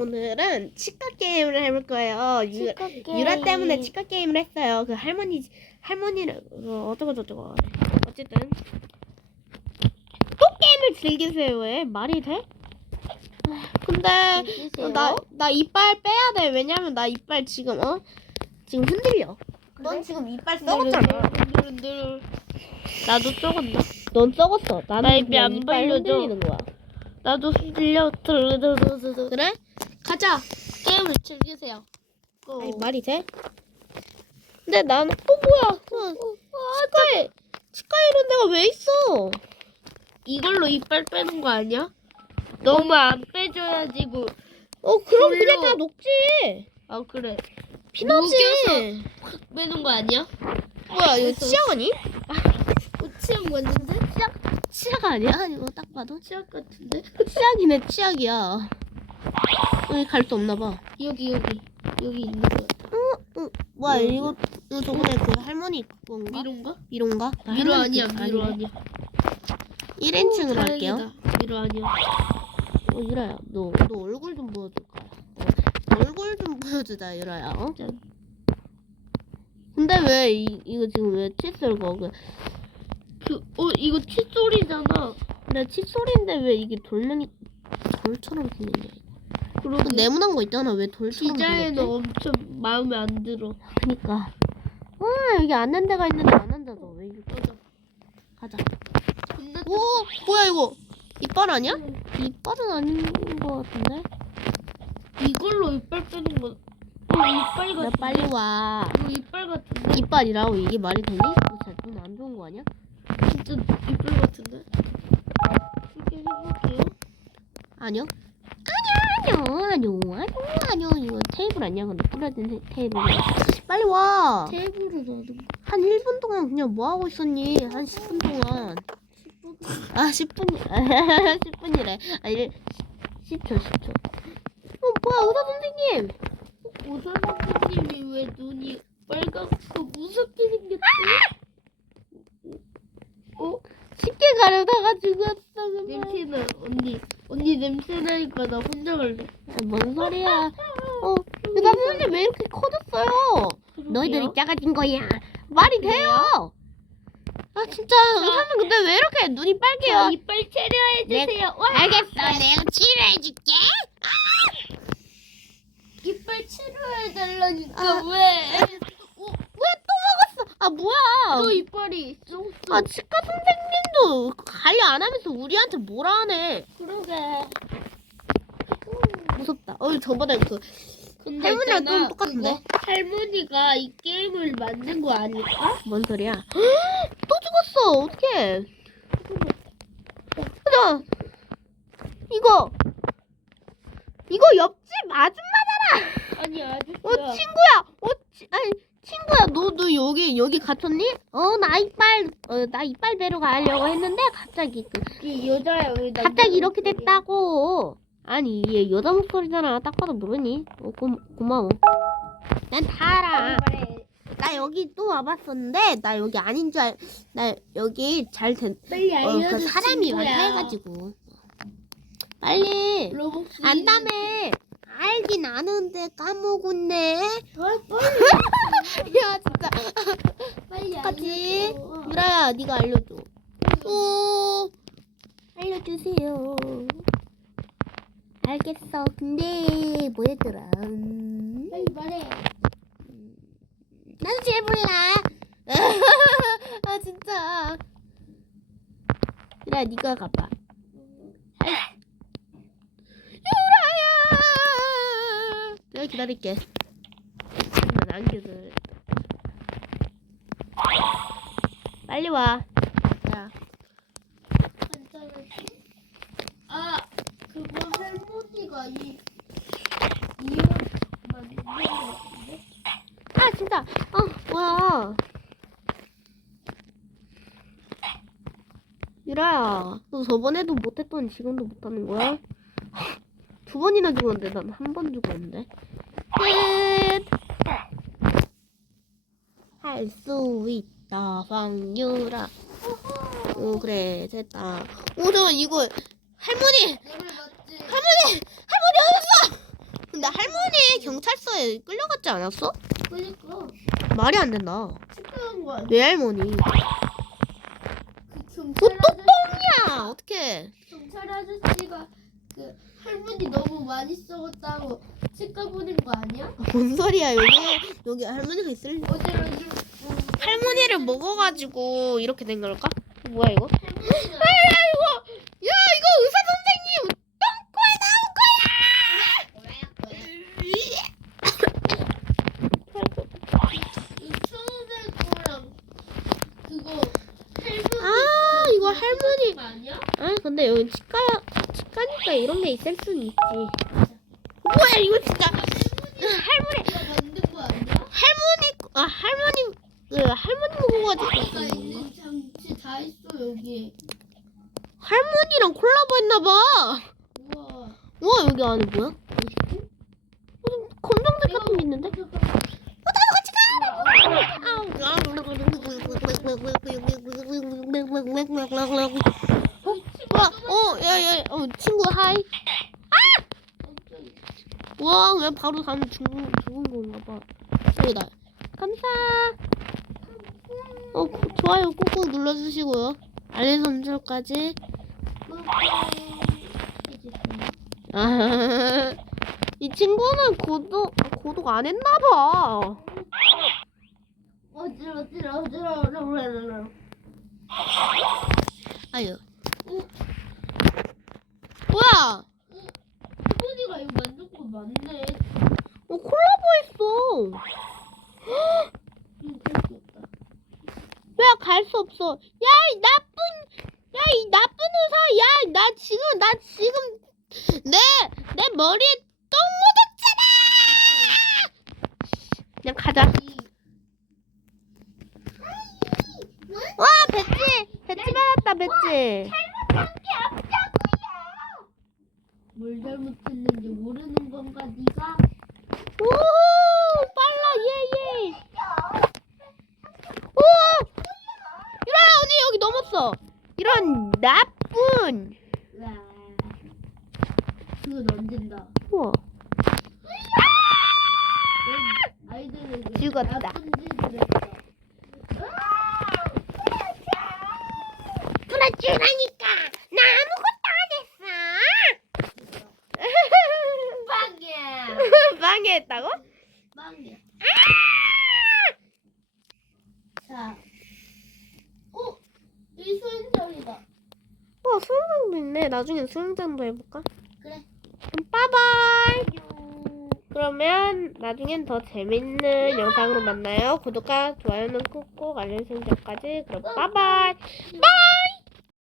오늘은 치과 게임을 해볼 거예요. 유, 치과 게임. 유라 때문에 치과 게임을 했어요. 그 할머니 할머니를 어, 어쩌고 저쩌고. 어쨌든 또 게임을 즐기세요. 왜 말이 돼? 근데? 나 나 이빨 빼야 돼. 왜냐면 나 이빨 지금 어 지금 흔들려. 넌 지금 이빨 썩었잖아. 나도 썩었나? 넌 썩었어. 나는 나 입이 안 이빨 벌려져. 흔들리는 거야. 나도 흔들려. 그래? 가자. 게임을 즐기세요. 고. 아니, 말이 돼? 근데 나는 어 뭐야? 어, 치과에 치과에 이런 데가 왜 있어? 이걸로 이빨 빼는 거 아니야? 너무 안 빼줘야지 그. 어 그럼 별로. 그냥 다 녹지. 아 그래. 피나지. 확 빼는 거 아니야? 뭐야 이거 치약 아니? 어, 치약 맞는데? 치약 치약 아니야? 이거 딱 봐도 치약 같은데? 치약이네 치약이야. 여기 갈 수 없나 봐. 여기 여기 여기 있는 거. 어, 뭐야 여기? 이거 이거 저번에 그 할머니 그건가? 미로인가? 미로인가? 나 미로 아니야. 그- 미로. 아니야. 1인칭으로 오, 할게요. 미로 아니야. 어 유라야 너 너 얼굴 좀 보여줄까? 어, 얼굴 좀 보여주자 유라야. 어? 짠. 근데 왜 이, 이거 지금 왜 칫솔 거그 그, 어, 이거 칫솔이잖아. 근데 칫솔인데 왜 이게 돌멩이 돌처럼 생겼냐 그리고 그 네모난 거 있잖아 왜 돌처럼 생겼지? 엄청 마음에 안 들어. 그니까 아 여기 앉는 데가 있는데 안 앉아서 왜 이렇게. 가자 근데 오 뭐야 이거 이빨 아니야? 이빨은 아닌 거 같은데 이걸로 이빨 빼는 거. 이거 이빨 나 같은데. 빨리 와 이거 이빨 같은데. 이빨이라고 이게 말이 되니? 이거 눈안 좋은 거 아니야? 진짜 이빨 같은데. 이렇게 해볼게요. 아니요 아니요 아니요 아니요 아니요 이거 테이블 아니야 근데 테- 테이블 빨리 와 테이블을 거. 한 1분 동안 그냥 뭐 하고 있었니? 한 10분 동안. 아, 10분. 10분이래. 아니, 10초, 10초. 어, 뭐야, 의사 선생님. 의사 선생님이 왜 눈이 빨갛고 무섭게 생겼지? 어? 쉽게 가려다가 죽었어, 그만. 냄새나 언니. 언니 냄새 나니까 나 혼자 갈래. 아, 뭔 소리야. 어, 의사 선생님 왜 이렇게 커졌어요? 너희들이 작아진 거야. 말이 돼요. 아, 진짜. 의사는 근데 왜 이렇게 눈이 빨개요? 저 이빨 체려해 주세요. 와! 알겠어. 내가 치료해 줄게. 이빨 치료해 달라니까 아. 왜? 어? 아, 뭐야. 저 이빨이 쏙쏙. 아 치과 선생님도 관리 안 하면서 우리한테 뭐라 하네. 그러게. 무섭다. 어 저번에 그 근데 할머니랑 있잖아, 좀 똑같은데? 그거 할머니가 이 게임을 만든 거 아닐까? 뭔 소리야? 또 죽었어. 어떡해? 자 이거 이거 옆집 아줌마잖아. 아니 어 아저씨야. 친구야. 어 친구야 너도 여기 여기 갇혔니? 어 나 이빨 어 나 이빨 베러 가려고 했는데 갑자기 그 이 여자야 왜 남자 갑자기 이렇게? 됐다고. 아니 얘 여자 목소리잖아. 딱 봐도 모르니? 어, 고, 고마워. 난 다 알아. 나 여기 또 와봤었는데 나 여기 아닌 줄 알. 나 여기 잘 된. 빨리 어, 알려줘 그 사람이 친구야. 많다 해가지고. 빨리. 로봇이 안다며. 알긴 아는데 까먹었네. 아, 빨리 야 진짜. 빨리 같이. 알려줘. 유라야 네가 알려줘. 오. 알려주세요. 알겠어. 근데 뭐였더라? 음, 빨리 말해. 나도 잘 몰라. 아 진짜. 유라 네가 가봐. 유라야. 내가 기다릴게. 난 안겨줘. 빨리 와. 야. 아 그거 할머니가 이 이혼 만든 거 같은데? 아 진짜. 어 뭐야. 유라야, 너 저번에도 못했더니 지금도 못하는 거야? 두 번이나 죽었는데 난 한 번 죽었는데. 끝. 할 수 있 다, 방유라. 오 그래 됐다. 오 잠깐 이거 할머니? 할머니, 할머니 어딨어? 경찰서에 끌려갔지 않았어? 그니까 말이 안 된다. 거 아니야? 외할머니. 그뭐 경찰 야 어떻게? 경찰 아저씨가 그 할머니 너무 많이 썩었다고 치과 보낸 거 아니야? 뭔 소리야 여기 여기 할머니가 있을 어제는 좀 할머니를 먹어가지고 이렇게 된 걸까? 뭐야 이거? 할머니가 야 이거 야 이거 의사 선생님 아 이거 할머니? 아 근데 여기 치과 치과니까 이런 게 있을 수는 있지 뭐야 이거 진짜 할머니? 할머니 아 할머니 그 할머니 먹어가지고 있는 장치 다 있어 여기. 할머니랑 콜라보 했나봐 우와. 와 여기 안에 뭐야? 무슨 검정색 같은 게 있는데? 와, 어, 야, 야, 어, 친구 하이. 와, 왜 바로 가면 죽은 죽은 건가 봐. 여기다. 감사. 어, 고- 좋아요 꾹꾹 눌러주시고요. 알림 설정까지. 아, 이 친구는 구독 구독 안 했나 봐. 어지러 어지러 어지러 어지러. 아유. 뭐야? 할머니가 이거 만든 거 맞네. 어, 콜라보 했어. 응, 귀엽다. 왜 갈 수 없어? 야, 이 나쁜, 야, 이 나쁜 의사, 야, 나 지금, 나 지금, 내, 내 머리에 똥 묻었잖아! 그냥 가자. 와, 배지! 배지 받았다, 배지! 뭘 잘못했는지 모르는 건가 네가? 오, 빨라, 예, 예! 오! 이런, 언니 여기 넘었어! 이런 나쁜! 와. 그건 언젠다. 우와. 죽었다. 나쁜 짓을 했다. 풀어주라니까! 나 아무것도 안 했어! 빵이야. 방해했다고? 빵이야. 자. 어? 이 수영장이다. 어, 수영장도 있네. 나중엔 수영장도 해볼까? 그래. 그럼 빠바이! 그러면 나중엔 더 재밌는 영상으로 만나요. 구독과 좋아요는 꾹꾹 알림 설정까지. 그럼 빠바이! 바이!